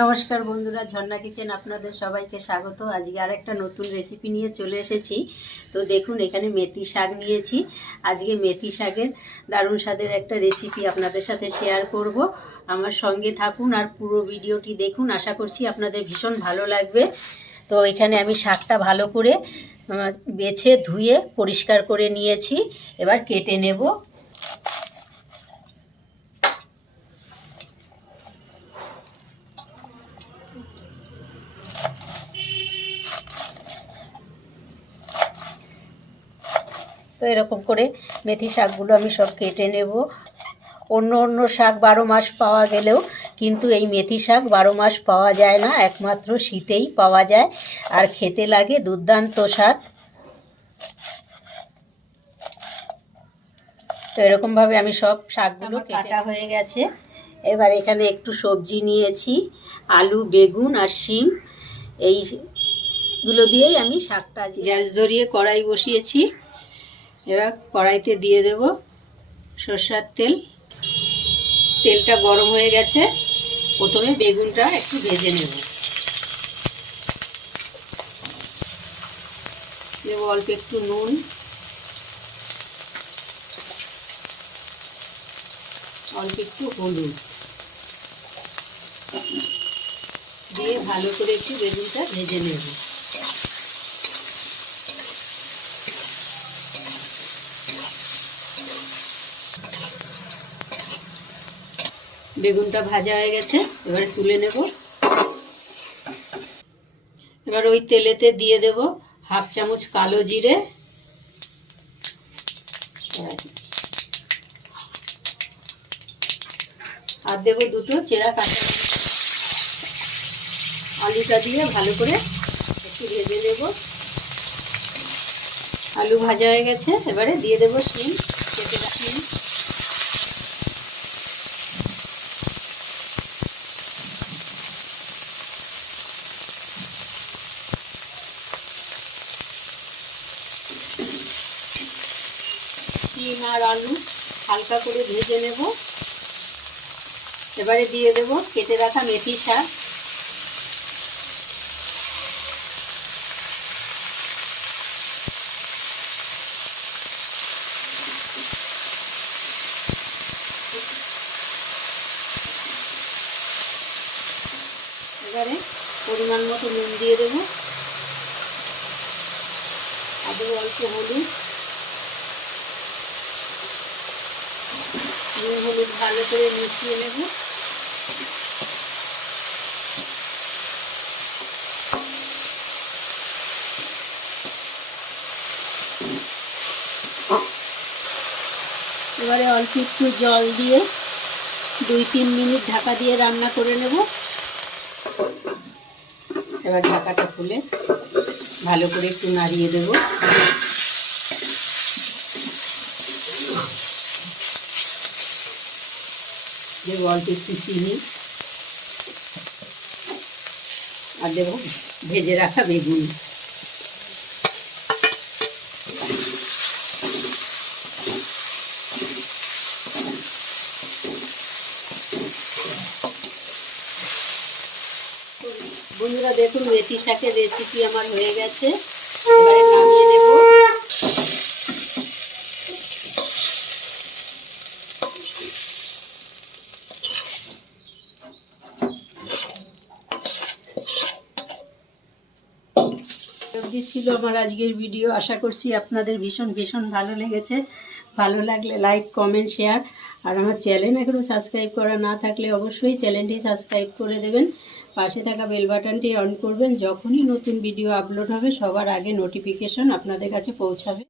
নমস্কার বন্ধুরা, ঝর্ণা কিচেন আপনাদের সবাইকে স্বাগত। আজকে আরেকটা নতুন রেসিপি নিয়ে চলে এসেছি। তো দেখুন, এখানে মেথি শাক নিয়েছি। আজকে মেথি শাকের দারুণ স্বাদের একটা রেসিপি আপনাদের সাথে শেয়ার করব। আমার সঙ্গে থাকুন আর পুরো ভিডিওটি দেখুন, আশা করছি আপনাদের ভীষণ ভালো লাগবে। তো এখানে আমি শাকটা ভালো করে বেছে ধুয়ে পরিষ্কার করে নিয়েছি। এবার কেটে নেব। তো এরকম করে মেথি শাকগুলো আমি সব কেটে নেব। অন্য শাক 12 মাস পাওয়া গেলেও কিন্তু এই মেথি শাক 12 মাস পাওয়া যায় না, একমাত্র শীতেই পাওয়া যায়। আর খেতে লাগে দুর্দান্ত স্বাদ। তো এরকমভাবে আমি সব শাকগুলো কাটা হয়ে গেছে। এবার এখানে একটু সবজি নিয়েছি, আলু, বেগুন আর শিম। এইগুলো দিয়েই আমি শাকটা, গ্যাস ধরিয়ে কড়াই বসিয়েছি। এবার কড়াইতে দিয়ে দেব সরষের তেল। তেলটা গরম হয়ে গেছে। প্রথমে বেগুনটা একটু ভেজে নেব। দেব অল্প একটু নুন, অল্প একটু হলুদ দিয়ে ভালো করে একটু বেগুনটা ভেজে নেব। বেগুনটা ভাজা হয়ে গেছে, এবারে তুলে নেব। এবার ওই তেলেতে দিয়ে দেব হাফ চামচ কালো জিরে, আর দেব দুটো চেরা কাঁচা লঙ্কা। আলুটা দিয়ে ভালো করে একটু ভেজে নেব। আলু ভাজা হয়ে গেছে, এবারে দিয়ে দেব শিম, কেটে রাখি। শিম আর আলু হালকা করে ভেজে নেব। এবারে দিয়ে দেব কেটে রাখা মেথি শাক। এবারে পরিমাণ মতো নুন দিয়ে দেব, আর দেবো অল্প হলুদ। নুন হলুদ ভালো করে মিশিয়ে নেব। এবারে অল্প একটু জল দিয়ে 2-3 মিনিট ঢাকা দিয়ে রান্না করে নেব। এবার ঢাকাটা খুলে ভালো করে একটু নাড়িয়ে দেব। দেব অল্প একটু চিনি, আর দেব ভেজে রাখা বেগুন। বন্ধুরা দেখুন, মেথি শাকের রেসিপি আমার হয়ে গেছে। এবারে নামিয়ে নেব। অবধি ছিল আমার আজকের ভিডিও। আশা করছি আপনাদের ভীষণ ভালো লেগেছে। ভালো লাগলে লাইক, কমেন্ট, শেয়ার। আর আমার চ্যানেল এখনও সাবস্ক্রাইব করা না থাকলে অবশ্যই চ্যানেলটি সাবস্ক্রাইব করে দেবেন। পাশে থাকা বেল বাটনটি অন করবেন। যখনই নতুন ভিডিও আপলোড হবে সবার আগে নোটিফিকেশন আপনাদের কাছে পৌঁছাবে।